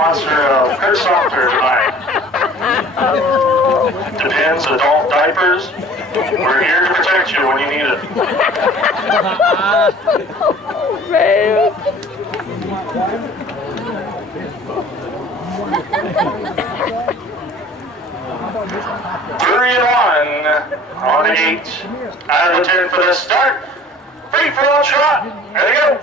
Sponsor of Kurt Softer tonight. Depends, adult diapers. We're here to protect you when you need it. Man. 3-1 on the 8. Out of the 10 for the start. Free for all shot. There they go.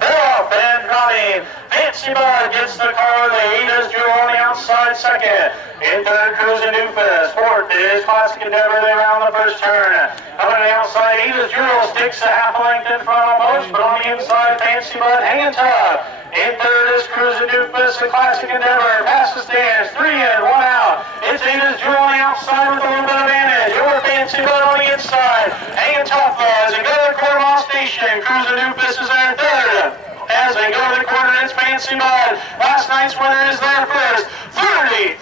They're off and running. Fancy Bud gets the car. The 8 is Drew on the outside second. In third, Cruising Doofus. Fourth is Classic Endeavor. They round the first turn. Coming to the outside, 8 is Drew. Sticks a half a length in front almost, but on the inside, Fancy Bud hanging tough. In third is Cruising Doofus and Classic Endeavor. Past the stands, 3 in, 1 out. It's 8 is Drew on the outside with a little bit of advantage. Your Fancy Bud on the inside. Hanging tough as they go to the quarter mile station. Cruising Doofus is there in third. As they go to the quarter, it's Fancy Bud. Last night's winner is there first. 33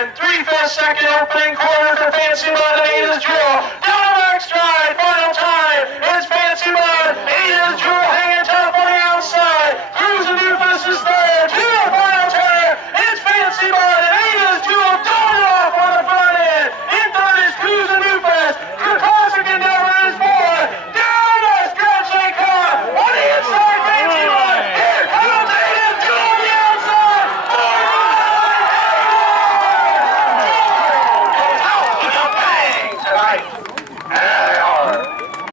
and 3/5 second opening quarter for Fancy Bud. And 8 is Drew. Down the back stride.